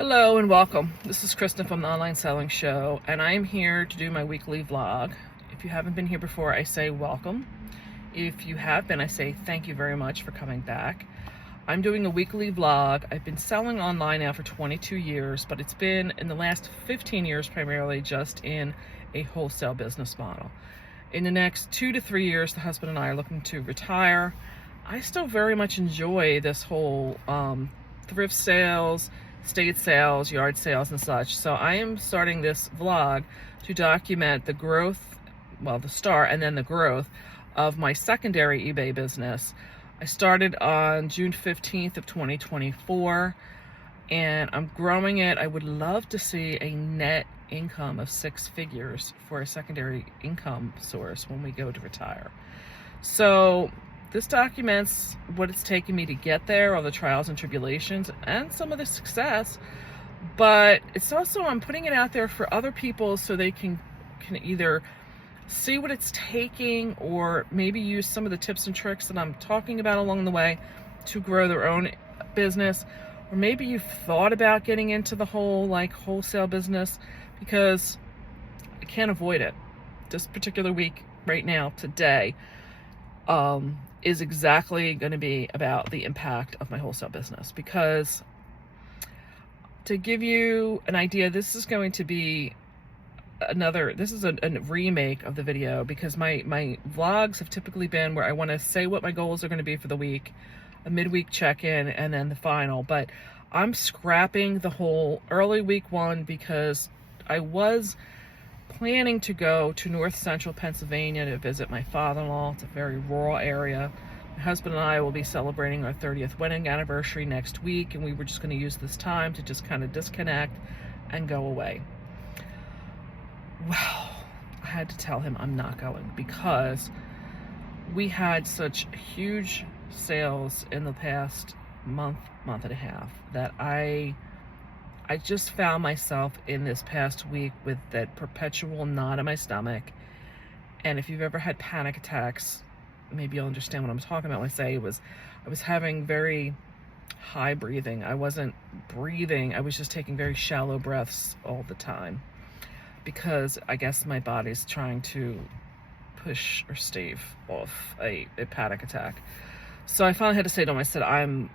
Hello and welcome. This is Kristen from the Online Selling Show, and I am here to do my weekly vlog. If you haven't been here before, I say welcome. If you have been, I say thank you very much for coming back. I'm doing a weekly vlog. I've been selling online now for 22 years, but it's been in the last 15 years primarily just in a wholesale business model. In the next 2 to 3 years, the husband and I are looking to retire. I still very much enjoy this whole thrift sales, estate sales, yard sales, and such. So I am starting this vlog to document the growth, well, the start and then the growth of my secondary eBay business. I started on June 15th of 2024, and I'm growing it. I would love to see a net income of 6 figures for a secondary income source when we go to retire. So this documents what it's taken me to get there, all the trials and tribulations, and some of the success. But it's also, I'm putting it out there for other people so they can either see what it's taking or maybe use some of the tips and tricks that I'm talking about along the way to grow their own business. Or maybe you've thought about getting into the whole wholesale business, because I can't avoid it. This particular week right now, today, is exactly going to be about the impact of my wholesale business. Because to give you an idea, this is going to be this is a remake of the video, because my vlogs have typically been where I want to say what my goals are going to be for the week, a midweek check-in, and then the final. But I'm scrapping the whole early week one because I was planning to go to north central Pennsylvania to visit my father-in-law. It's a very rural area. My husband and I will be celebrating our 30th wedding anniversary next week, and we were just going to use this time to just kind of disconnect and go away. Well, I had to tell him I'm not going, because we had such huge sales in the past month and a half that I just found myself in this past week with that perpetual knot in my stomach. And if you've ever had panic attacks, maybe you'll understand what I'm talking about when I say I was having very high breathing. I wasn't breathing. I was just taking very shallow breaths all the time, because I guess my body's trying to push or stave off a panic attack. So I finally had to say to him, I said, I'm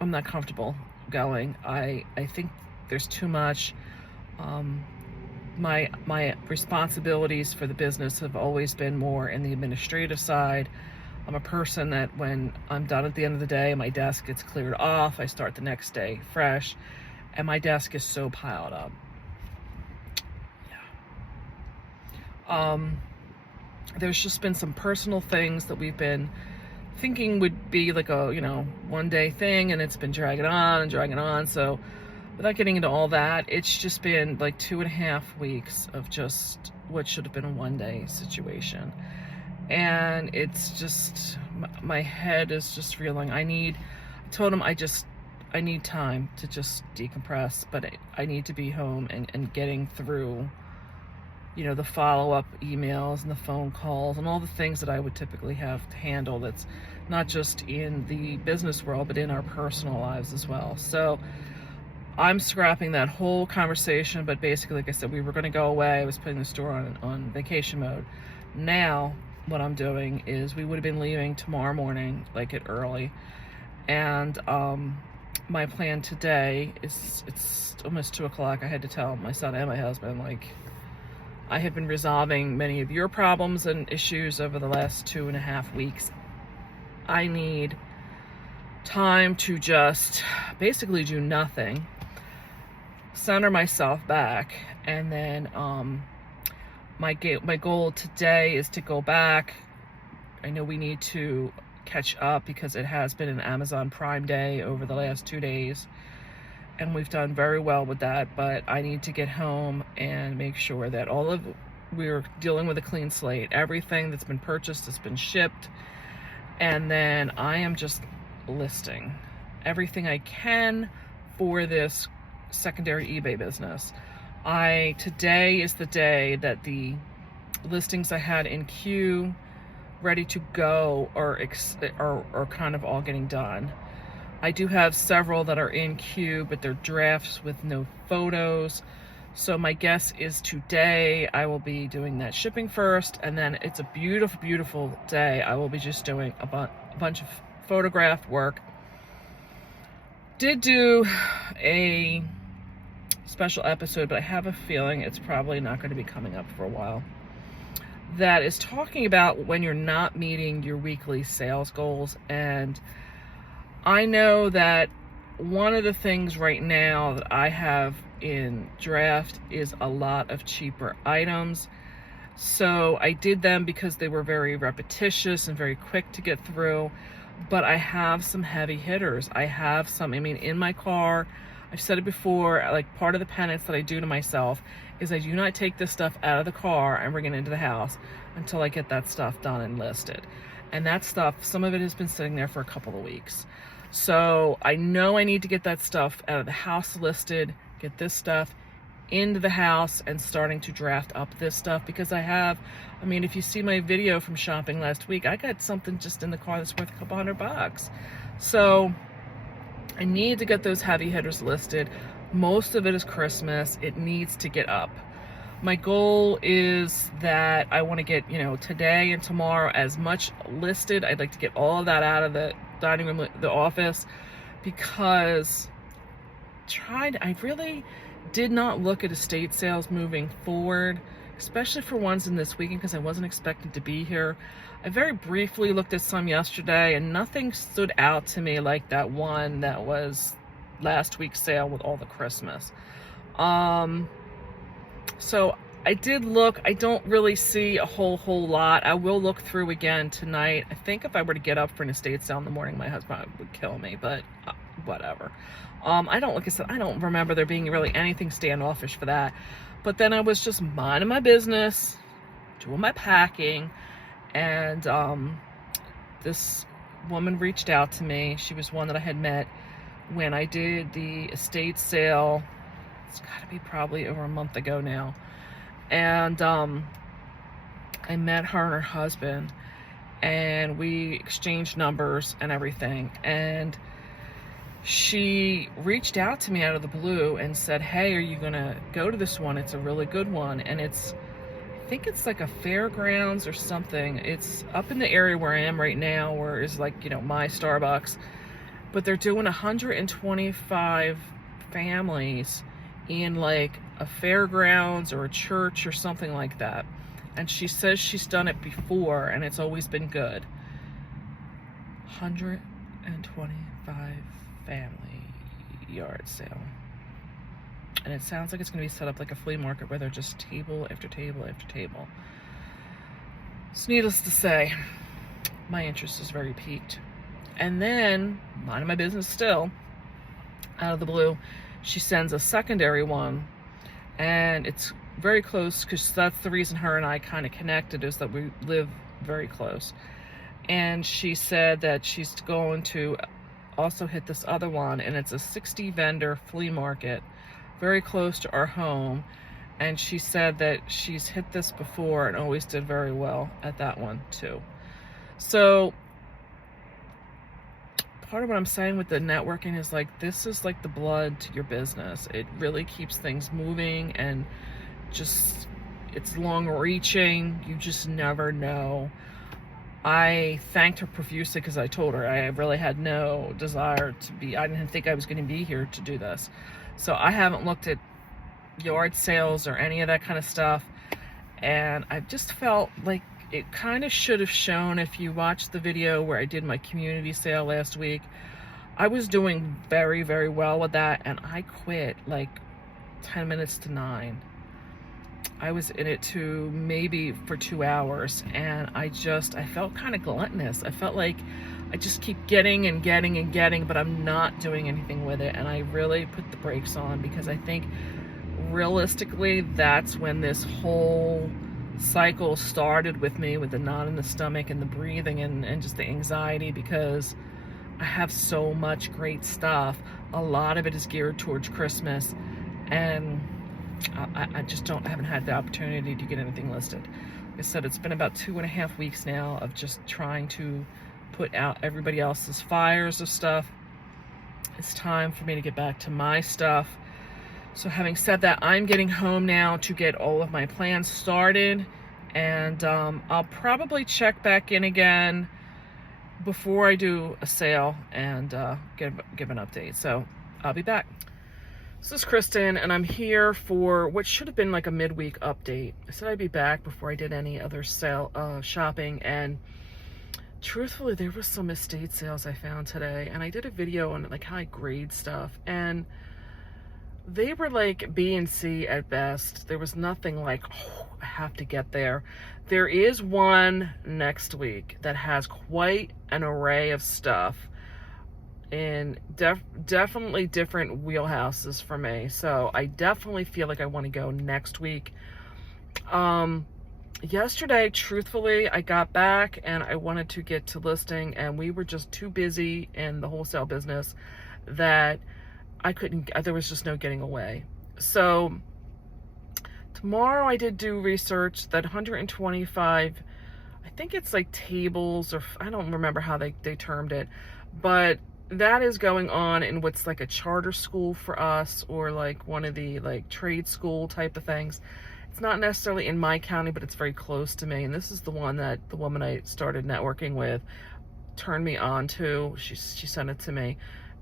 not comfortable going. I think there's too much. My responsibilities for the business have always been more in the administrative side. I'm a person that when I'm done at the end of the day, my desk gets cleared off, I start the next day fresh, and my desk is so piled up. There's just been some personal things that we've been thinking would be like a, one day thing, and it's been dragging on. So without getting into all that, it's just been like 2.5 weeks of just what should have been a one day situation. And it's just, my head is just reeling. I told him I need time to just decompress, but I need to be home and getting through the follow-up emails and the phone calls and all the things that I would typically have to handle, that's not just in the business world, but in our personal lives as well. So I'm scrapping that whole conversation. But basically, like I said, we were going to go away. I was putting the store on vacation mode. Now what I'm doing is, we would have been leaving tomorrow morning, early. And my plan today is, it's almost 2 o'clock. I had to tell my son and my husband, I have been resolving many of your problems and issues over the last 2.5 weeks. I need time to just basically do nothing, center myself back, and then my goal today is to go back. I know we need to catch up because it has been an Amazon Prime Day over the last 2 days, and we've done very well with that. But I need to get home and make sure that we're dealing with a clean slate. Everything that's been purchased has been shipped, and then I am just listing everything I can for this secondary eBay business. Today is the day that the listings I had in queue ready to go are kind of all getting done. I do have several that are in queue, but they're drafts with no photos. So my guess is today I will be doing that shipping first, and then it's a beautiful, beautiful day. I will be just doing a bunch of photograph work. Did do a special episode, but I have a feeling it's probably not going to be coming up for a while. That is talking about when you're not meeting your weekly sales goals. And I know that one of the things right now that I have in draft is a lot of cheaper items. So I did them because they were very repetitious and very quick to get through. But I have some heavy hitters. I have some, in my car, I've said it before, like part of the penance that I do to myself is I do not take this stuff out of the car and bring it into the house until I get that stuff done and listed. And that stuff, some of it has been sitting there for a couple of weeks. So I know I need to get that stuff out of the house listed, get this stuff into the house and starting to draft up this stuff, because I have, if you see my video from shopping last week, I got something just in the car that's worth a couple $100. So I need to get those heavy hitters listed. Most of it is Christmas. It needs to get up. My goal is that I want to get, today and tomorrow as much listed. I'd like to get all of that out of the dining room, the office, because I really did not look at estate sales moving forward, especially for ones in this weekend, because I wasn't expecting to be here. I very briefly looked at some yesterday, and nothing stood out to me like that one that was last week's sale with all the Christmas. So I did look. I don't really see a whole lot. I will look through again tonight. I think if I were to get up for an estate sale in the morning, my husband would kill me, but whatever. I don't remember there being really anything standoffish for that. But then I was just minding my business, doing my packing, and this woman reached out to me. She was one that I had met when I did the estate sale. It's got to be probably over a month ago now. And I met her and her husband, and we exchanged numbers and everything. And she reached out to me out of the blue and said, "Hey, are you gonna go to this one? It's a really good one." And I think it's like a fairgrounds or something. It's up in the area where I am right now, where is like, my Starbucks. But they're doing 125 families in like a fairgrounds or a church or something like that. And she says she's done it before and it's always been good. 125 family yard sale. And it sounds like it's going to be set up like a flea market where they're just table after table after table. So needless to say, my interest is very piqued. And then, minding my business still, out of the blue, she sends a secondary one. And it's very close, because that's the reason her and I kind of connected, is that we live very close. And she said that she's going to also hit this other one, and it's a 60 vendor flea market very close to our home. And she said that she's hit this before and always did very well at that one too. So part of what I'm saying with the networking is like, this is like the blood to your business. It really keeps things moving, and just, it's long reaching. You just never know. I thanked her profusely, because I told her I really had no desire to be, I didn't think I was going to be here to do this. So I haven't looked at yard sales or any of that kind of stuff. And I just felt like it kind of should have shown, if you watched the video where I did my community sale last week, I was doing very, very well with that. And I quit like 10 minutes to 9. I was in it to maybe for 2 hours, and I felt kind of gluttonous. I felt like I just keep getting and getting and getting, but I'm not doing anything with it. And I really put the brakes on, because I think realistically, that's when this whole cycle started with me, with the knot in the stomach and the breathing and just the anxiety, because I have so much great stuff. A lot of it is geared towards Christmas, and I just haven't had the opportunity to get anything listed. Like I said, it's been about 2.5 weeks now of just trying to put out everybody else's fires of stuff. it's time for me to get back to my stuff. So having said that, I'm getting home now to get all of my plans started, and I'll probably check back in again before I do a sale and give an update. So I'll be back. This is Kristen, and I'm here for what should have been like a midweek update. I said I'd be back before I did any other sale shopping, and truthfully, there was some estate sales I found today, and I did a video on like how I grade stuff, and they were like B and C at best. There was nothing like, oh, I have to get there. There is one next week that has quite an array of stuff in definitely different wheelhouses for me. So I definitely feel like I want to go next week. Yesterday, truthfully, I got back and I wanted to get to listing, and we were just too busy in the wholesale business that I couldn't, there was just no getting away. So tomorrow I did do research that 125, I think it's like tables, or I don't remember how they termed it, but that is going on in what's like a charter school for us, or like one of the like trade school type of things. It's not necessarily in my county, but it's very close to me. And this is the one that the woman I started networking with turned me on to. She sent it to me.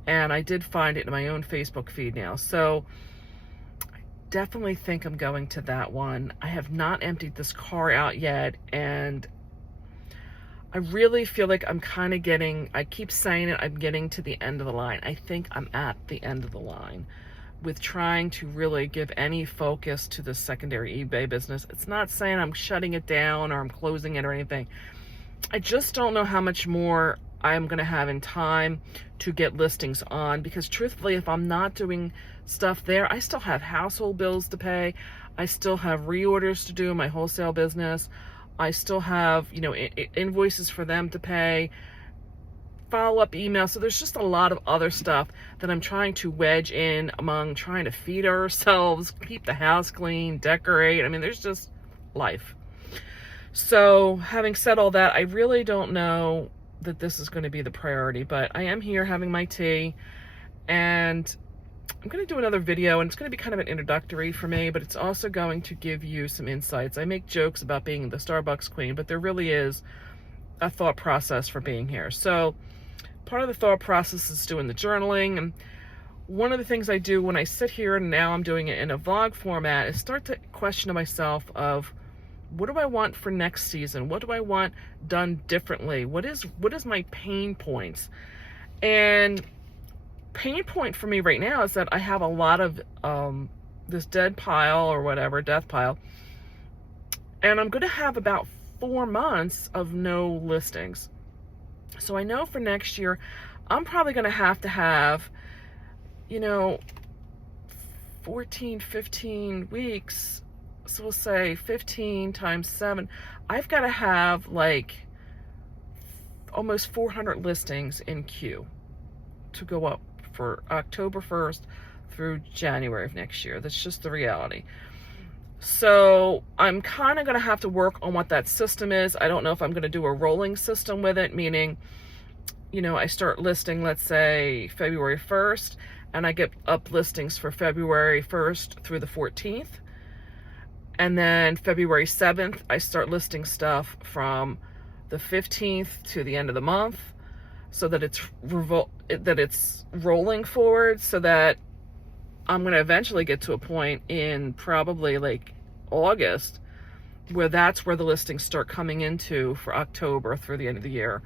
And I did find it in my own Facebook feed now. So I definitely think I'm going to that one. I have not emptied this car out yet. And I really feel like I'm kind of getting, I keep saying it, I'm getting to the end of the line. I think I'm at the end of the line with trying to really give any focus to the secondary eBay business. It's not saying I'm shutting it down or I'm closing it or anything. I just don't know how much more I'm going to have in time to get listings on, because truthfully, if I'm not doing stuff there, I still have household bills to pay. I still have reorders to do in my wholesale business. I still have, you know, invoices for them to pay, follow-up emails. So there's just a lot of other stuff that I'm trying to wedge in among trying to feed ourselves, keep the house clean, decorate. I mean, there's just life. So having said all that, I really don't know that this is going to be the priority, but I am here having my tea, and I'm going to do another video, and it's going to be kind of an introductory for me, but it's also going to give you some insights. I make jokes about being the Starbucks queen, but there really is a thought process for being here. So part of the thought process is doing the journaling, and one of the things I do when I sit here, and now I'm doing it in a vlog format, is start to question myself of, what do I want for next season? What do I want done differently? What is my pain points? And pain point for me right now is that I have a lot of this dead pile or whatever, death pile, and I'm going to have about 4 months of no listings. So I know for next year, I'm probably going to have, you know, 14, 15 weeks. So we'll say 15 times 7. I've got to have like almost 400 listings in queue to go up for October 1st through January of next year. That's just the reality. So I'm kind of going to have to work on what that system is. I don't know if I'm going to do a rolling system with it, meaning, you know, I start listing, let's say February 1st, and I get up listings for February 1st through the 14th. And then February 7th, I start listing stuff from the 15th to the end of the month, so that it's rolling forward, so that I'm going to eventually get to a point in probably like August where that's where the listings start coming into for October through the end of the year,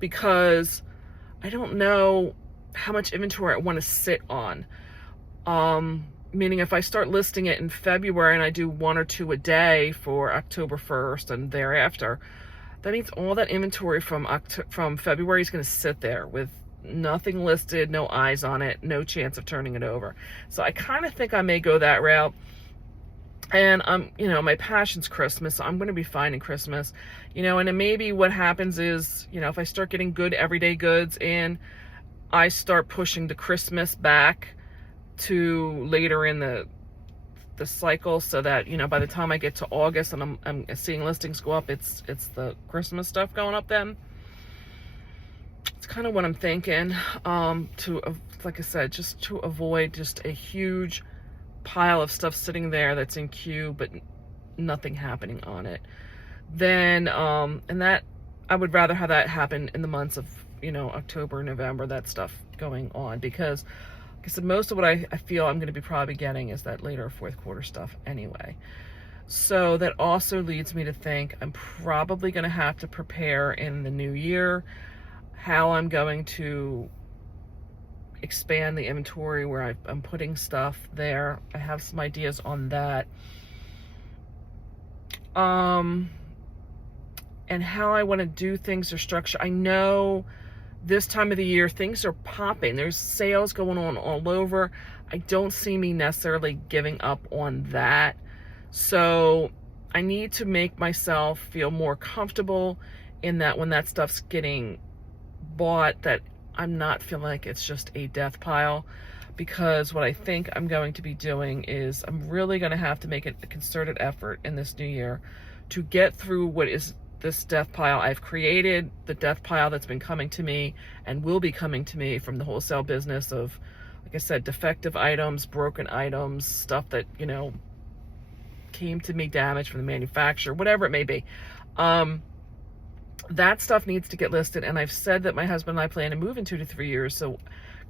because I don't know how much inventory I want to sit on. Meaning if I start listing it in February and I do 1 or 2 a day for October 1st and thereafter, that means all that inventory from February is going to sit there with nothing listed, no eyes on it, no chance of turning it over. So I kind of think I may go that route. And you know, my passion's Christmas, so I'm going to be fine in Christmas, you know, and then maybe what happens is, you know, if I start getting good everyday goods in, I start pushing the Christmas back to later in the cycle, so that, you know, by the time I get to August and I'm seeing listings go up, it's the Christmas stuff going up then. It's kind of what I'm thinking, to like I said, just to avoid just a huge pile of stuff sitting there that's in queue, but nothing happening on it. Then, and that, I would rather have that happen in the months of, October, November, that stuff going on, because like I said, most of what I feel I'm going to be probably getting is that later fourth quarter stuff anyway. So that also leads me to think I'm probably going to have to prepare in the new year how I'm going to expand the inventory, where I'm putting stuff there. I have some ideas on that. And how I want to do things or structure. I know this time of the year, things are popping. There's sales going on all over. I don't see me necessarily giving up on that. So I need to make myself feel more comfortable in that when that stuff's getting bought, that I'm not feeling like it's just a death pile. Because what I think I'm going to be doing is I'm really going to have to make a concerted effort in this new year to get through what is this death pile I've created, the death pile that's been coming to me and will be coming to me from the wholesale business of, like I said, defective items, broken items, stuff that, came to me damaged from the manufacturer, whatever it may be. That stuff needs to get listed. And I've said that my husband and I plan to move in 2 to 3 years. So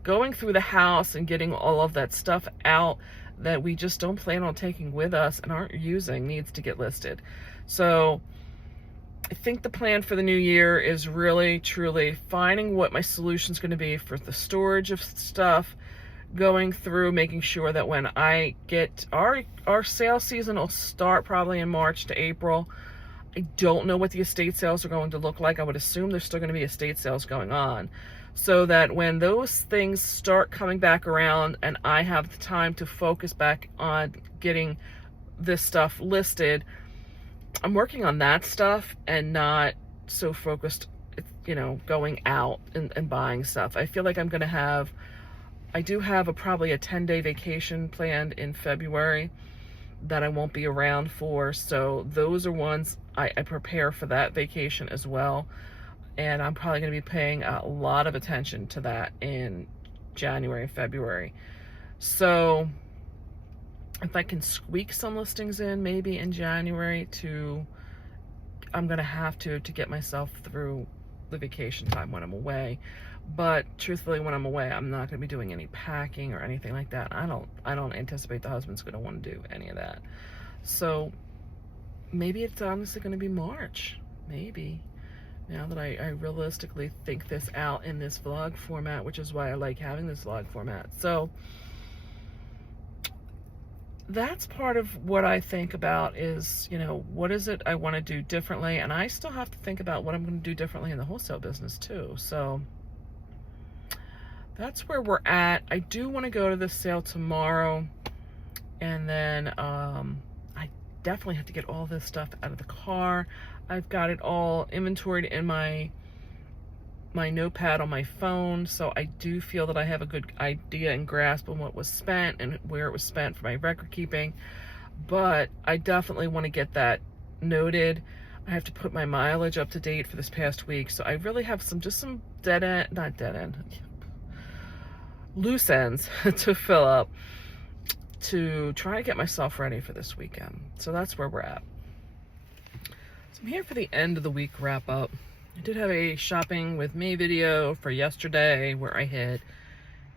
going through the house and getting all of that stuff out that we just don't plan on taking with us and aren't using needs to get listed. So I think the plan for the new year is really, truly finding what my solution is going to be for the storage of stuff, going through, making sure that when I get our sale season will start probably in March to April. I don't know what the estate sales are going to look like. I would assume there's still going to be estate sales going on, so that when those things start coming back around and I have the time to focus back on getting this stuff listed, I'm working on that stuff and not so focused, going out and buying stuff. I feel like I'm going to have, I do have probably a 10-day vacation planned in February that I won't be around for. So those are ones I prepare for that vacation as well. And I'm probably going to be paying a lot of attention to that in January and February. So if I can squeak some listings in maybe in January I'm going to have to get myself through the vacation time when I'm away. But truthfully, when I'm away, I'm not going to be doing any packing or anything like that. I don't anticipate the husband's going to want to do any of that. So maybe it's honestly going to be March. Maybe. Now that I realistically think this out in this vlog format, which is why I like having this vlog format. So that's part of what I think about is, what is it I want to do differently? And I still have to think about what I'm going to do differently in the wholesale business too. So that's where we're at. I do want to go to the sale tomorrow. And then I definitely have to get all this stuff out of the car. I've got it all inventoried in my notepad on my phone, so I do feel that I have a good idea and grasp on what was spent and where it was spent for my record keeping. But I definitely want to get that noted. I have to put my mileage up to date for this past week, so I really have some loose ends to fill up to try to get myself ready for this weekend. So that's where we're at. So I'm here for the end of the week wrap up. I did have a shopping with me video for yesterday where I hit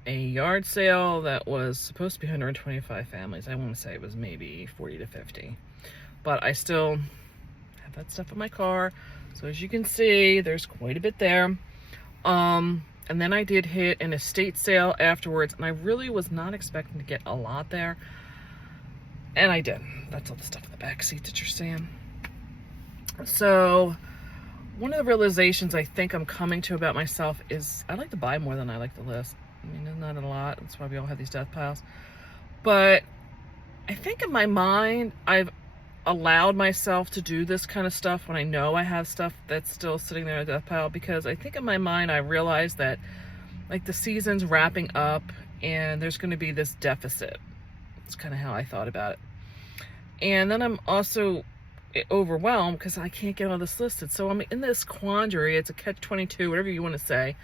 a yard sale that was supposed to be 125 families. I want to say it was maybe 40 to 50. But I still have that stuff in my car. So as you can see, there's quite a bit there. And then I did hit an estate sale afterwards, and I really was not expecting to get a lot there. And I did. That's all the stuff in the back seat that you're seeing. So one of the realizations I think I'm coming to about myself is I like to buy more than I like to list. I mean, there's not a lot. That's why we all have these death piles. But I think in my mind, I've allowed myself to do this kind of stuff when I know I have stuff that's still sitting there in a death pile, because I think in my mind, I realize that like the season's wrapping up and there's going to be this deficit. That's kind of how I thought about it. And then I'm also overwhelmed because I can't get all this listed. So I'm in this quandary. It's a catch-22, whatever you want to say.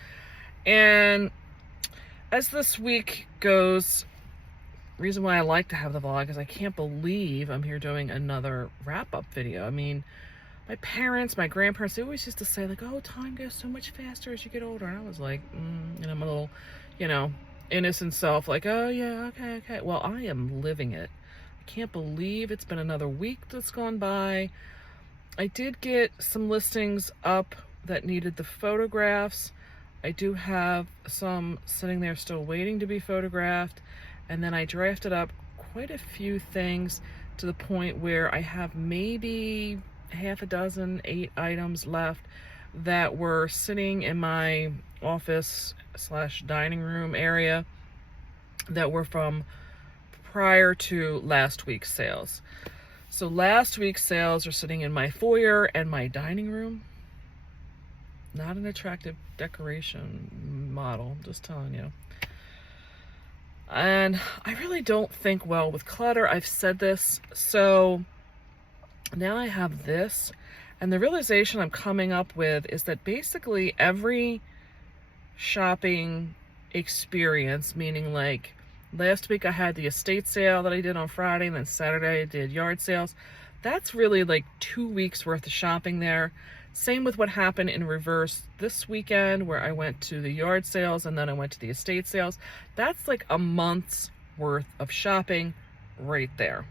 And as this week goes, reason why I like to have the vlog is I can't believe I'm here doing another wrap-up video. I mean, my parents, my grandparents, they always used to say, like, oh, time goes so much faster as you get older. And I was like, and I'm a little, innocent self, like, oh, yeah, okay. Well, I am living it. I can't believe it's been another week that's gone by. I did get some listings up that needed the photographs. I do have some sitting there still waiting to be photographed. And then I drafted up quite a few things to the point where I have maybe half a dozen, 8 items left that were sitting in my office / dining room area that were from prior to last week's sales. So last week's sales are sitting in my foyer and my dining room. Not an attractive decoration model, I'm just telling you. And I really don't think well with clutter. I've said this. So now I have this. And the realization I'm coming up with is that basically every shopping experience, meaning like last week I had the estate sale that I did on Friday, and then Saturday I did yard sales. That's really like 2 weeks worth of shopping there. Same with what happened in reverse this weekend, where I went to the yard sales and then I went to the estate sales. That's like a month's worth of shopping right there.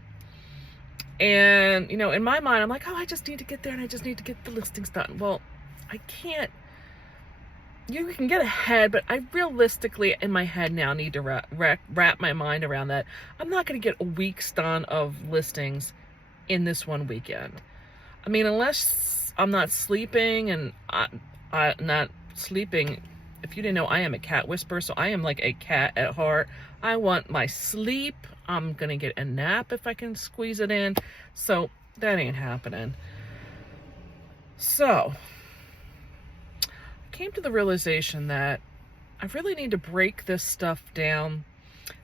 And, in my mind, I'm like, oh, I just need to get there and I just need to get the listings done. Well, I can't. You can get ahead, but I realistically, in my head now, need to wrap my mind around that. I'm not going to get a week's done of listings in this one weekend. I mean, unless I'm not sleeping, and I'm not sleeping. If you didn't know, I am a cat whisperer, so I am like a cat at heart. I want my sleep. I'm going to get a nap if I can squeeze it in. So that ain't happening. So I came to the realization that I really need to break this stuff down.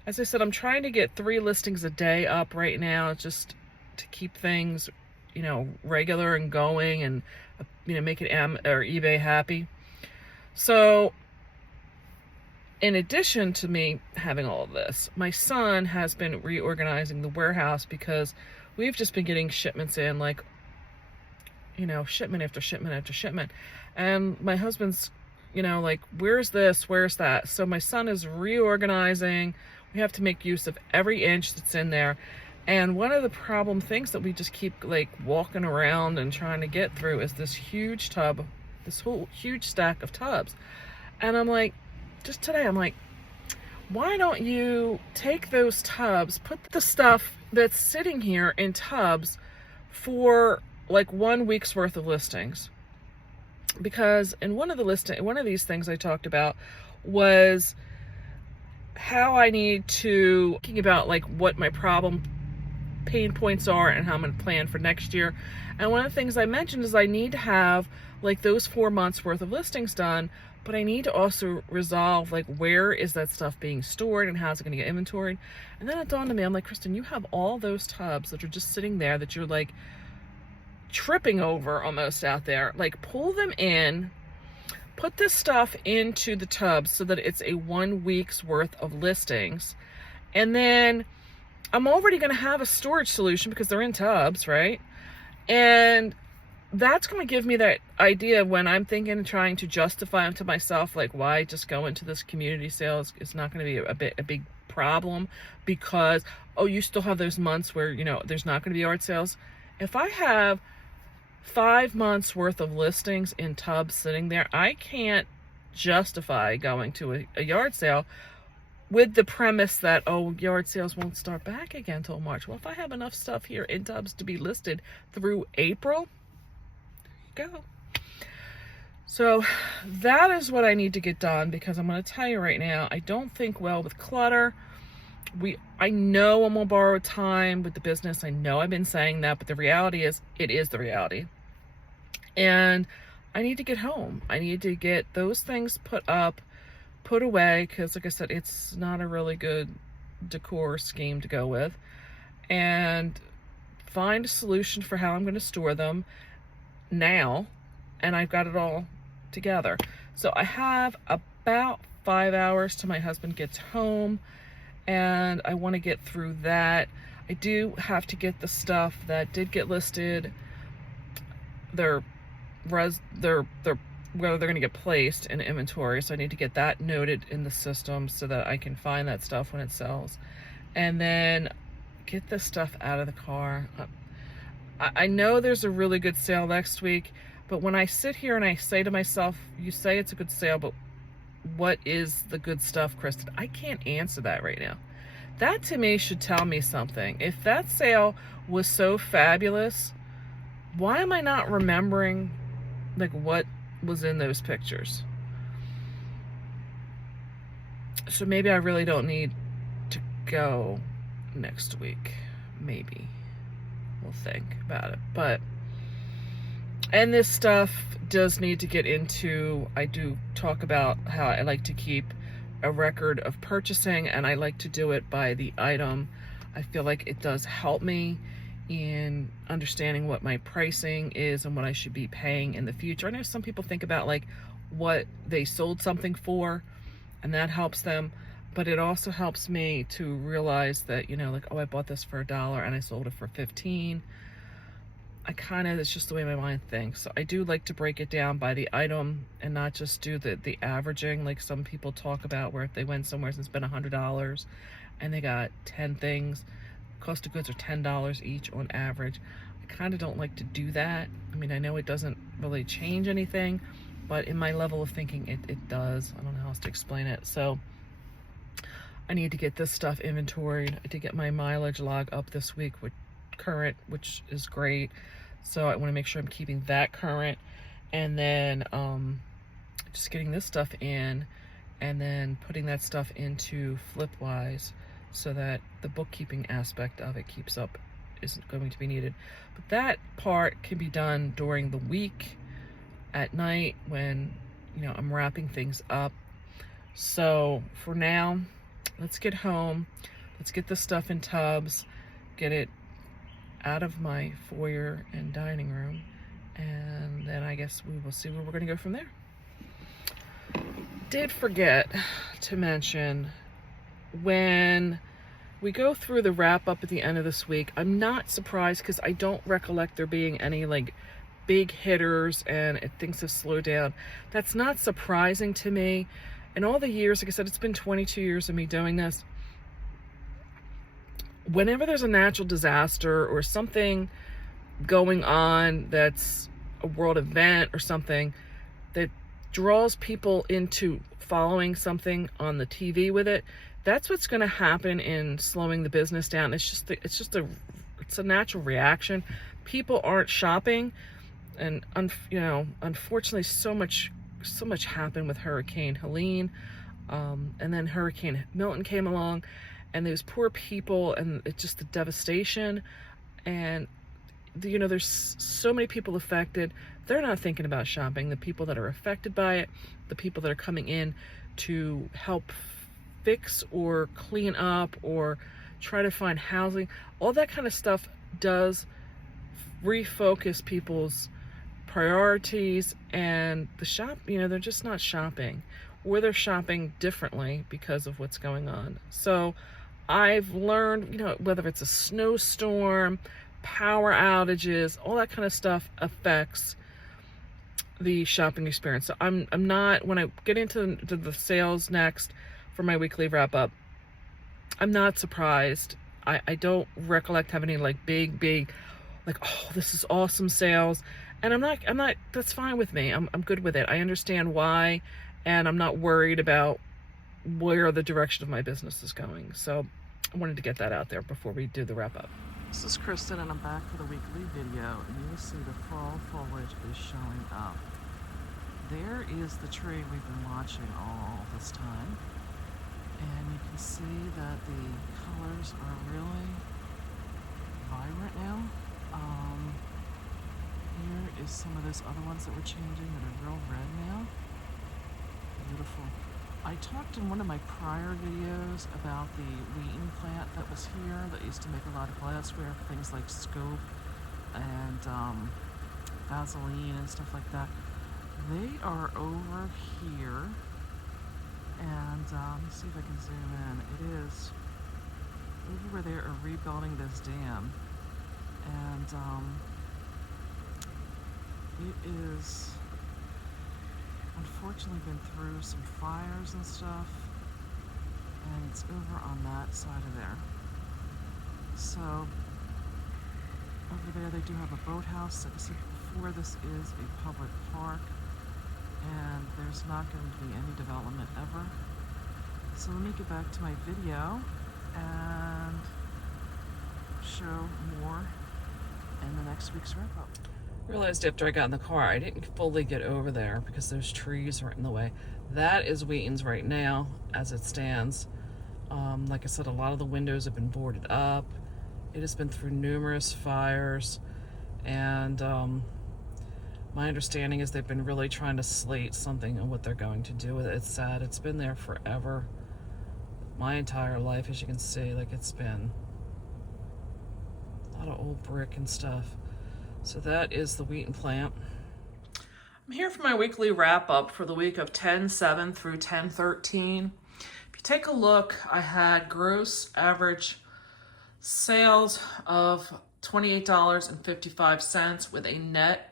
As I said, I'm trying to get 3 listings a day up right now, just to keep things, regular and going, and, make it eBay happy. So in addition to me having all of this, my son has been reorganizing the warehouse because we've just been getting shipments in, like, shipment after shipment after shipment. And my husband's, like, where's this? Where's that? So my son is reorganizing. We have to make use of every inch that's in there. And one of the problem things that we just keep like walking around and trying to get through is this huge tub, this whole huge stack of tubs. And I'm like, just today, I'm like, why don't you take those tubs, put the stuff that's sitting here in tubs for like 1 week's worth of listings? Because in one of these things I talked about was how I need to thinking about like what my pain points are and how I'm going to plan for next year. And one of the things I mentioned is I need to have like those 4 months worth of listings done, but I need to also resolve like where is that stuff being stored and how's it going to get inventoried. And then it dawned on me, I'm like, Kristen, you have all those tubs that are just sitting there that you're like tripping over almost out there. Like, pull them in, put this stuff into the tubs so that it's a 1 week's worth of listings. And then I'm already going to have a storage solution because they're in tubs, right? And that's going to give me that idea when I'm thinking and trying to justify to myself, like, why just go into this community sales? It's not going to be a big problem because, oh, you still have those months where, there's not going to be yard sales. If I have 5 months worth of listings in tubs sitting there, I can't justify going to a yard sale with the premise that, oh, yard sales won't start back again till March. Well, if I have enough stuff here in tubs to be listed through April, there you go. So that is what I need to get done, because I'm going to tell you right now, I don't think well with clutter. I know I'm on borrowed time with the business. I know I've been saying that, but the reality is, it is the reality. And I need to get home. I need to get those things put up, put away, because like I said, it's not a really good decor scheme to go with, and find a solution for how I'm going to store them now. And I've got it all together. So I have about 5 hours till my husband gets home, and I want to get through that. I do have to get the stuff that did get listed, whether they're going to get placed in inventory. So I need to get that noted in the system so that I can find that stuff when it sells, and then get this stuff out of the car. I know there's a really good sale next week, but when I sit here and I say to myself, you say it's a good sale, but what is the good stuff, Kristen? I can't answer that right now. That to me should tell me something. If that sale was so fabulous, why am I not remembering like what was in those pictures? So maybe I really don't need to go next week. Maybe. We'll think about it. But, and this stuff does need to get into, I do talk about how I like to keep a record of purchasing, and I like to do it by the item. I feel like it does help me in understanding what my pricing is and what I should be paying in the future. I know some people think about like what they sold something for, and that helps them, but it also helps me to realize that, you know, like, oh, I bought this for $1 and I sold it for 15. It's just the way my mind thinks. So I do like to break it down by the item and not just do the averaging like some people talk about, where if they went somewhere and spent $100 and they got 10 things, cost of goods are $10 each on average. I kind of don't like to do that. I mean, I know it doesn't really change anything, but in my level of thinking, it does. I don't know how else to explain it. So I need to get this stuff inventoried. I did get my mileage log up this week with current, which is great. So I want to make sure I'm keeping that current, and then just getting this stuff in, and then putting that stuff into Flipwise so that the bookkeeping aspect of it keeps up, isn't going to be needed. But that part can be done during the week at night when, you know, I'm wrapping things up. So for now, let's get home. Let's get the stuff in tubs, get it out of my foyer and dining room, and then I guess we will see where we're going to go from there. Did forget to mention, when we go through the wrap up at the end of this week, I'm not surprised because I don't recollect there being any like big hitters and things have slowed down. That's not surprising to me. In all the years, like I said, it's been 22 years of me doing this. Whenever there's a natural disaster or something going on that's a world event or something that draws people into following something on the TV with it, that's what's going to happen in slowing the business down. It's a natural reaction. People aren't shopping, and unfortunately, so much happened with Hurricane Helene, and then Hurricane Milton came along, and those poor people, and it's just the devastation, and there's so many people affected. They're not thinking about shopping. The people that are affected by it, the people that are coming in to help fix or clean up or try to find housing, all that kind of stuff does refocus people's priorities, and the shop, they're just not shopping, or they're shopping differently because of what's going on. So I've learned, whether it's a snowstorm, power outages, all that kind of stuff affects the shopping experience. So I'm not, when I get into the sales next for my weekly wrap up, I'm not surprised. I don't recollect having any like big, like, oh, this is awesome sales. And I'm not, that's fine with me. I'm good with it. I understand why, and I'm not worried about where the direction of my business is going. So I wanted to get that out there before we do the wrap up. This is Kristen, and I'm back for the weekly video, and you will see the fall foliage is showing up. There is the tree we've been watching all this time, and you can see that the colors are really vibrant now. Here is some of those other ones that were changing that are real red now. Beautiful. I talked in one of my prior videos about the Wheaton plant that was here that used to make a lot of glassware for things like scope and Vaseline and stuff like that. They are over here, And let me see if I can zoom in. It is over where they are rebuilding this dam. And it is unfortunately been through some fires and stuff. And it's over on that side of there. So over there they do have a boathouse. Like I said before, this is a public park. And there's not going to be any development ever. So let me get back to my video and show more in the next week's wrap up. Realized after I got in the car, I didn't fully get over there because those trees are in the way. That is Wheaton's right now as it stands. Like I said, a lot of the windows have been boarded up. It has been through numerous fires, and my understanding is they've been really trying to slate something on what they're going to do with it. It's sad. It's been there forever. My entire life, as you can see, like it's been a lot of old brick and stuff. So that is the Wheaton plant. I'm here for my weekly wrap up for the week of 10/7 through 10/13. If you take a look, I had gross average sales of $28.55 with a net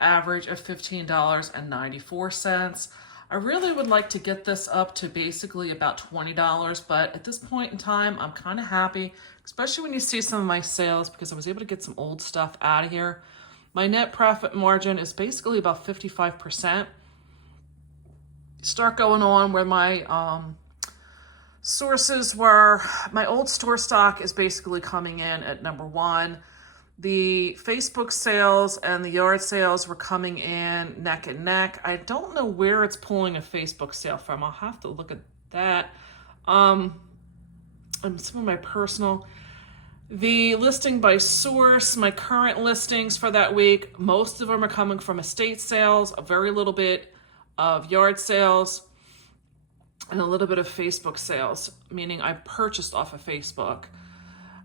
average of $15.94. I really would like to get this up to basically about $20, but at this point in time, I'm kind of happy, especially when you see some of my sales, because I was able to get some old stuff out of here. My net profit margin is basically about 55%. Start going on where my sources were. My old store stock is basically coming in at number one. The Facebook sales and the yard sales were coming in neck and neck. I don't know where it's pulling a Facebook sale from. I'll have to look at that. And some of my personal. The listing by source, my current listings for that week, most of them are coming from estate sales, a very little bit of yard sales, and a little bit of Facebook sales, meaning I purchased off of Facebook.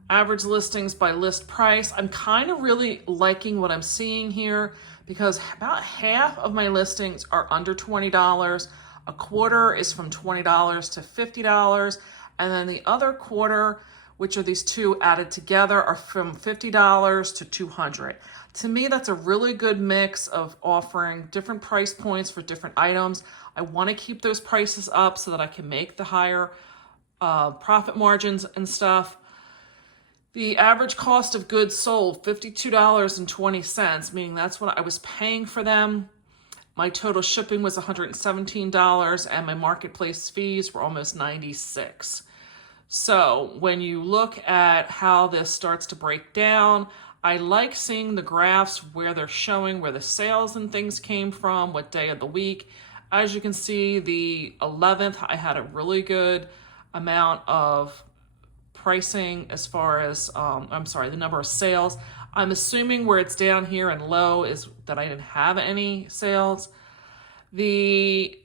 Average listings by list price. I'm kind of really liking what I'm seeing here because about half of my listings are under $20. A quarter is from $20 to $50. And then the other quarter, which are these two added together, are from $50 to $200. To me, that's a really good mix of offering different price points for different items. I want to keep those prices up so that I can make the higher profit margins and stuff. The average cost of goods sold, $52.20, meaning that's what I was paying for them. My total shipping was $117, and my marketplace fees were almost $96. So when you look at how this starts to break down, I like seeing the graphs where they're showing where the sales and things came from, what day of the week. As you can see, the 11th, I had a really good amount of pricing as far as, the number of sales. I'm assuming where it's down here and low is that I didn't have any sales. The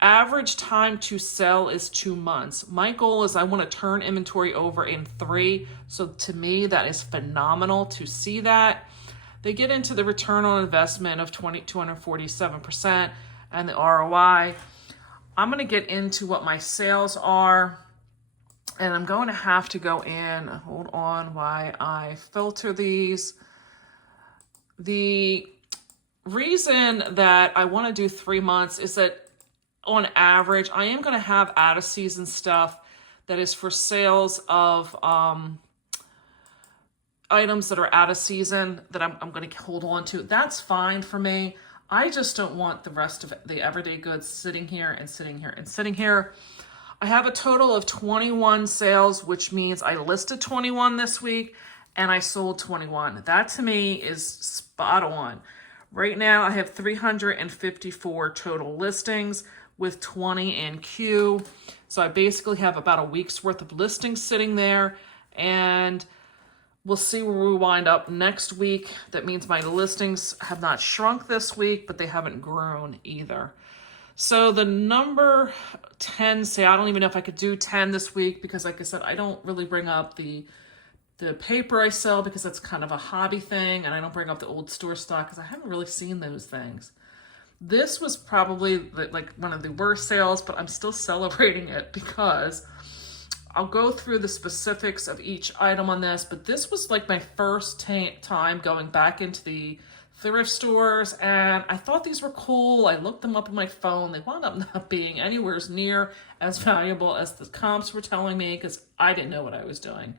average time to sell is 2 months. My goal is I want to turn inventory over in 3. So to me, that is phenomenal to see that. They get into the return on investment of 247% and the ROI. I'm going to get into what my sales are. And I'm going to have to go in, hold on while I filter these. The reason that I want to do 3 months is that on average, I am going to have out of season stuff that is for sales of items that are out of season that I'm going to hold on to. That's fine for me. I just don't want the rest of the everyday goods sitting here and sitting here and sitting here. I have a total of 21 sales, which means I listed 21 this week and I sold 21. That to me is spot on. Right now I have 354 total listings with 20 in queue. So I basically have about a week's worth of listings sitting there, and we'll see where we wind up next week. That means my listings have not shrunk this week, but they haven't grown either. So the number 10, I don't even know if I could do 10 this week because like I said, I don't really bring up the paper I sell because that's kind of a hobby thing, and I don't bring up the old store stock because I haven't really seen those things. This was probably like one of the worst sales, but I'm still celebrating it because I'll go through the specifics of each item on this, but this was like my first time going back into the thrift stores, and I thought these were cool. I looked them up on my phone. They wound up not being anywhere near as valuable as the comps were telling me because I didn't know what I was doing.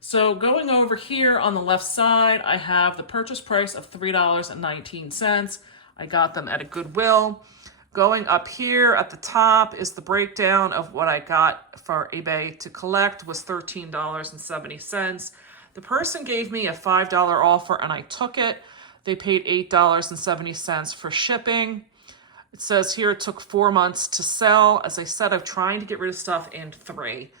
So going over here on the left side, I have the purchase price of $3.19. I got them at a Goodwill. Going up here at the top is the breakdown of what I got for eBay to collect was $13.70. The person gave me a $5 offer and I took it. They paid $8.70 for shipping. It says here it took 4 months to sell. As I said, I'm trying to get rid of stuff in 3.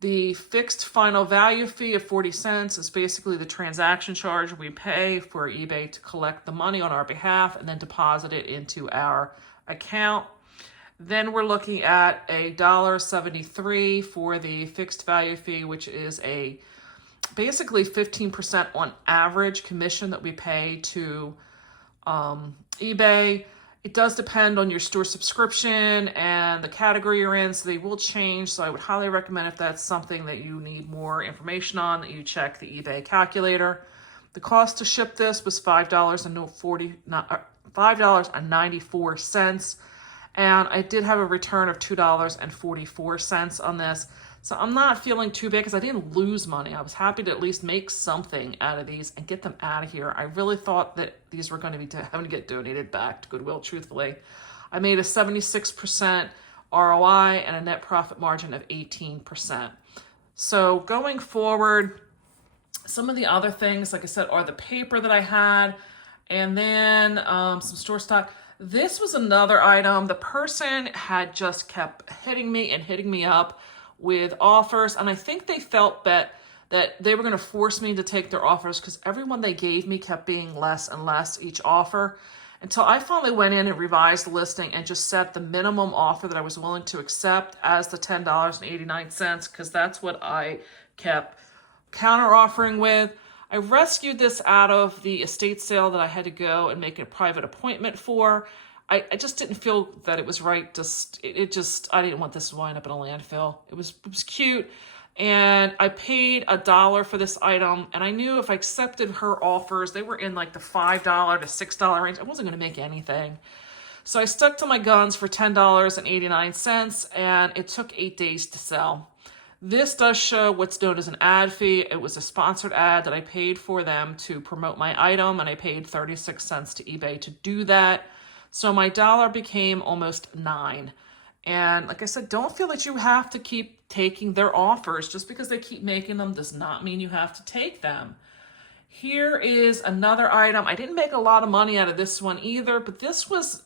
The fixed final value fee of 40 cents is basically the transaction charge we pay for eBay to collect the money on our behalf and then deposit it into our account. Then we're looking at $1.73 for the fixed value fee, which is a basically 15% on average commission that we pay to eBay. It does depend on your store subscription and the category you're in, so they will change. So I would highly recommend, if that's something that you need more information on, that you check the eBay calculator. The cost to ship this was $5.94, and I did have a return of $2.44 on this. So I'm not feeling too bad because I didn't lose money. I was happy to at least make something out of these and get them out of here. I really thought that these were going to be having to get donated back to Goodwill, truthfully. I made a 76% ROI and a net profit margin of 18%. So going forward, some of the other things, like I said, are the paper that I had, and then some store stock. This was another item. The person had just kept hitting me up with offers, and I think they felt that they were going to force me to take their offers because everyone they gave me kept being less and less each offer, until I finally went in and revised the listing and just set the minimum offer that I was willing to accept as the $10.89, because that's what I kept counter offering with. I rescued this out of the estate sale that I had to go and make a private appointment for. I just didn't feel that it was right. I didn't want this to wind up in a landfill. It was cute. And I paid $1 for this item. And I knew if I accepted her offers, they were in like the $5 to $6 range. I wasn't going to make anything. So I stuck to my guns for $10.89, and it took 8 days to sell. This does show what's known as an ad fee. It was a sponsored ad that I paid for them to promote my item, and I paid 36 cents to eBay to do that. So my dollar became almost 9. And like I said, don't feel that you have to keep taking their offers. Just because they keep making them does not mean you have to take them. Here is another item. I didn't make a lot of money out of this one either, but this was,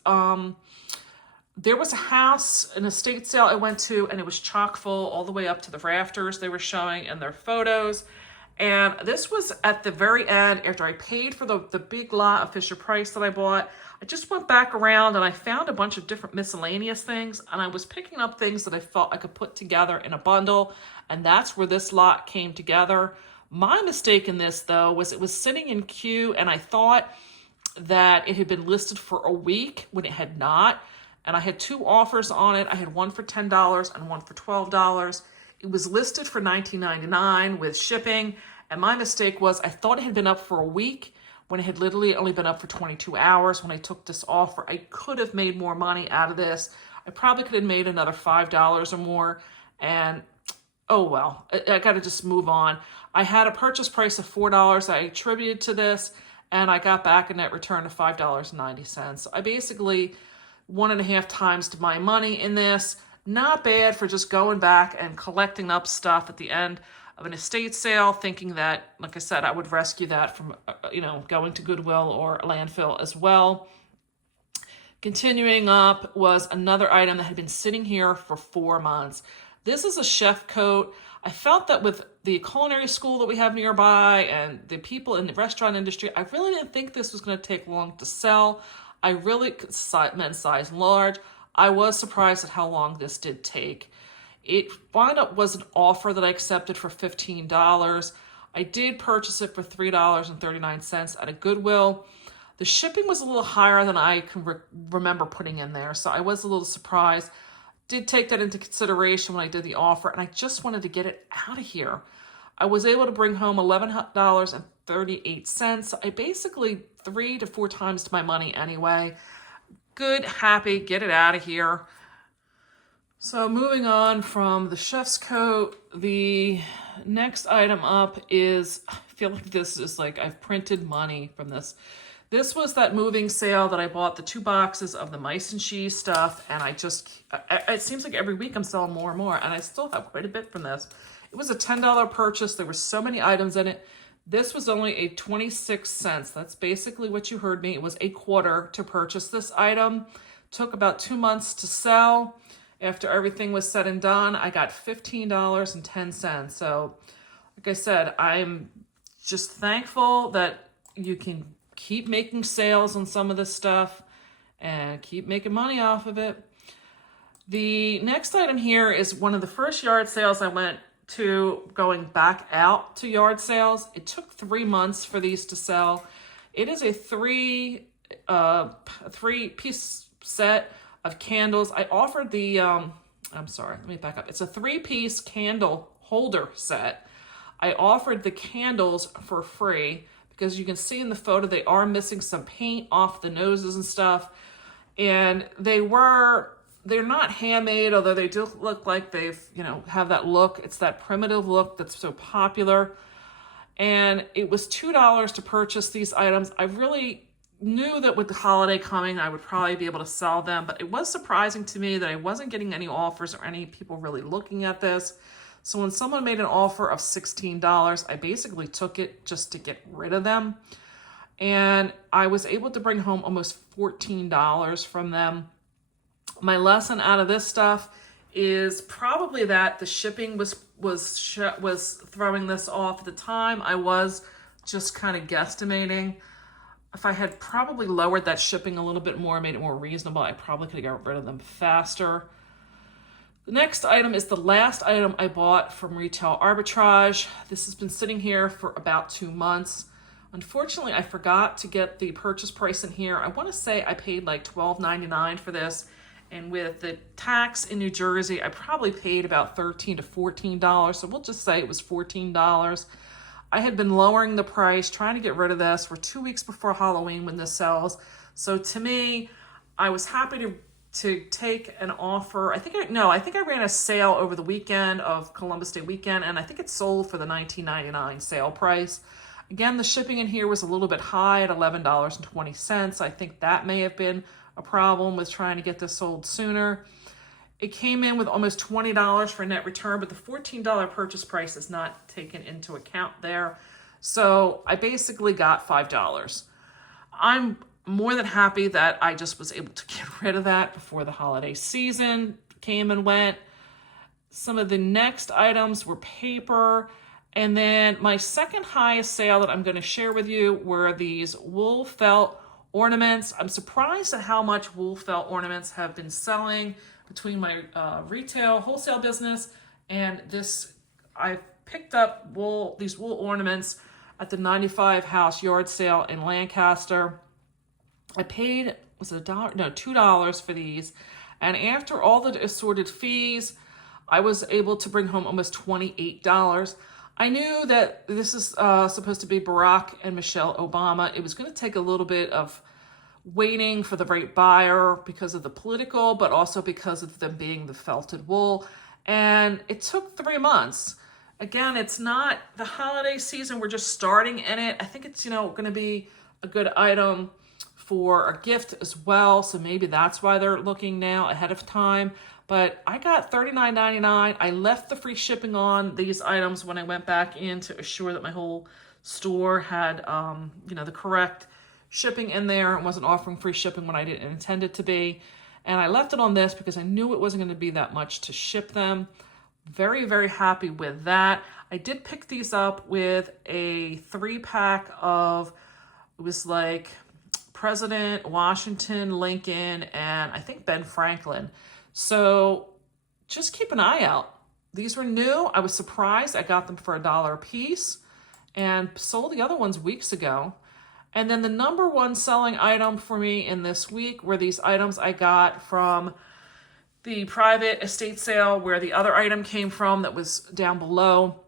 there was a house, an estate sale I went to, and it was chock full all the way up to the rafters they were showing in their photos. And this was at the very end, after I paid for the big lot of Fisher Price that I bought. I just went back around and I found a bunch of different miscellaneous things, and I was picking up things that I felt I could put together in a bundle, and that's where this lot came together. My mistake in this, though, was it was sitting in queue, and I thought that it had been listed for a week when it had not. And I had 2 offers on it. I had one for $10 and one for $12. It was listed for $19.99 with shipping. And my mistake was I thought it had been up for a week when it had literally only been up for 22 hours. When I took this offer, I could have made more money out of this. I probably could have made another $5 or more. And oh well, I got to just move on. I had a purchase price of $4 I attributed to this, and I got back a net return of $5.90. So I basically 1.5 times my money in this. Not bad for just going back and collecting up stuff at the end of an estate sale, thinking that, like I said, I would rescue that from, going to Goodwill or a landfill as well. Continuing up was another item that had been sitting here for 4 months. This is a chef coat. I felt that with the culinary school that we have nearby and the people in the restaurant industry, I really didn't think this was going to take long to sell. I really meant size large. I was surprised at how long this did take. It wound up was an offer that I accepted for $15. I did purchase it for $3.39 at a Goodwill. The shipping was a little higher than I can remember putting in there, so I was a little surprised. Did take that into consideration when I did the offer, and I just wanted to get it out of here. I was able to bring home $11.38. I basically 3 to 4 times my money anyway. Good, happy, get it out of here. So moving on from the chef's coat, the next item up is, I feel like this is like I've printed money from this. This was that moving sale that I bought the 2 boxes of the mice and cheese stuff, and it seems like every week I'm selling more and more, and I still have quite a bit from this. It was a $10 purchase. There were so many items in it. This was only a 26 cents. That's basically what you heard me. It was a quarter to purchase this item. Took about 2 months to sell. After everything was said and done, I got $15.10. So, like I said, I'm just thankful that you can keep making sales on some of this stuff and keep making money off of it. The next item here is one of the first yard sales I went to going back out to yard sales. It took 3 months for these to sell. It is a three-piece set of candles. I offered the, I'm sorry, let me back up. It's a 3-piece candle holder set. I offered the candles for free because you can see in the photo they are missing some paint off the noses and stuff. And they're not handmade, although they do look like they've, have that look. It's that primitive look that's so popular. And it was $2 to purchase these items. I really knew that with the holiday coming, I would probably be able to sell them, but it was surprising to me that I wasn't getting any offers or any people really looking at this. So when someone made an offer of $16, I basically took it just to get rid of them. And I was able to bring home almost $14 from them. My lesson out of this stuff is probably that the shipping was throwing this off at the time. I was just kind of guesstimating. If I had probably lowered that shipping a little bit more, made it more reasonable, I probably could have got rid of them faster. The next item is the last item I bought from Retail Arbitrage. This has been sitting here for about 2 months. Unfortunately, I forgot to get the purchase price in here. I want to say I paid like $12.99 for this. And with the tax in New Jersey, I probably paid about $13 to $14. So we'll just say it was $14. I had been lowering the price, trying to get rid of this. We're 2 weeks before Halloween when this sells. So to me, I was happy to take an offer. I think I ran a sale over the weekend of Columbus Day weekend, and I think it sold for the $19.99 sale price. Again, the shipping in here was a little bit high at $11.20. I think that may have been a problem with trying to get this sold sooner. It came in with almost $20 for net return, but the $14 purchase price is not taken into account there. So I basically got $5. I'm more than happy that I just was able to get rid of that before the holiday season came and went. Some of the next items were paper. And then my second highest sale that I'm going to share with you were these wool felt ornaments. I'm surprised at how much wool felt ornaments have been selling between my retail wholesale business and this. I picked up these wool ornaments at the 95 house yard sale in Lancaster. I paid, was it $2 for these. And after all the assorted fees, I was able to bring home almost $28. I knew that this is supposed to be Barack and Michelle Obama. It was going to take a little bit of waiting for the right buyer because of the political, but also because of them being the felted wool. And it took 3 months. Again, it's not the holiday season. We're just starting in it. I think it's, going to be a good item for a gift as well. So maybe that's why they're looking now ahead of time. But I got $39.99. I left the free shipping on these items when I went back in to assure that my whole store had, the correct shipping in there and wasn't offering free shipping when I didn't intend it to be. And I left it on this because I knew it wasn't going to be that much to ship them. Very, very happy with that. I did pick these up with a 3-pack of, it was like President, Washington, Lincoln, and I think Ben Franklin. So just keep an eye out. These were new. I was surprised. I got them for $1 a piece and sold the other ones weeks ago. And then the number one selling item for me in this week were these items I got from the private estate sale where the other item came from that was down below.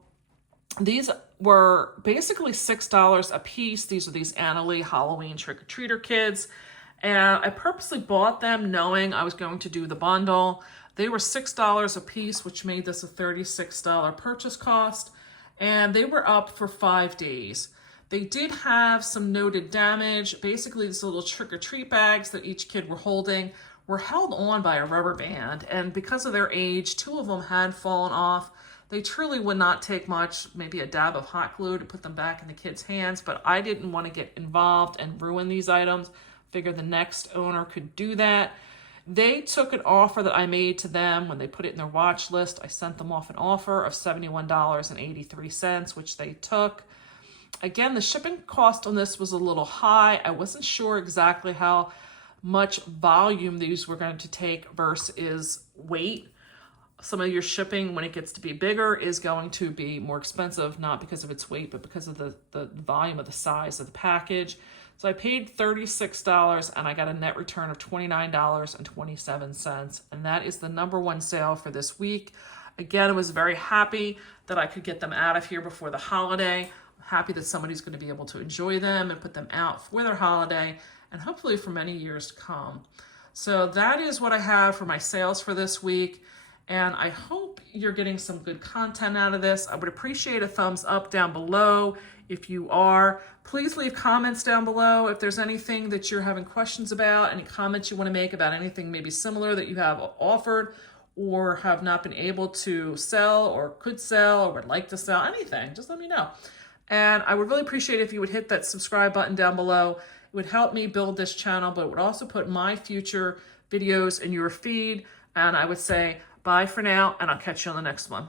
These were basically $6 a piece. These are these Anna Lee Halloween trick-or-treater kids. And I purposely bought them knowing I was going to do the bundle. They were $6 a piece, which made this a $36 purchase cost. And they were up for 5 days. They did have some noted damage. Basically, these little trick-or-treat bags that each kid were holding were held on by a rubber band. And because of their age, 2 of them had fallen off. They truly would not take much, maybe a dab of hot glue to put them back in the kids' hands, but I didn't want to get involved and ruin these items. Figured the next owner could do that. They took an offer that I made to them when they put it in their watch list. I sent them off an offer of $71.83, which they took. Again, the shipping cost on this was a little high. I wasn't sure exactly how much volume these were going to take versus weight. Some of your shipping, when it gets to be bigger, is going to be more expensive, not because of its weight, but because of the volume of the size of the package. So I paid $36 and I got a net return of $29.27. And that is the number one sale for this week. Again, I was very happy that I could get them out of here before the holiday. I'm happy that somebody's going to be able to enjoy them and put them out for their holiday and hopefully for many years to come. So that is what I have for my sales for this week. And I hope you're getting some good content out of this. I would appreciate a thumbs up down below if you are. Please leave comments down below if there's anything that you're having questions about, any comments you want to make about anything maybe similar that you have offered or have not been able to sell or could sell or would like to sell, anything, just let me know. And I would really appreciate if you would hit that subscribe button down below. It would help me build this channel, but it would also put my future videos in your feed. And I would say, bye for now, and I'll catch you on the next one.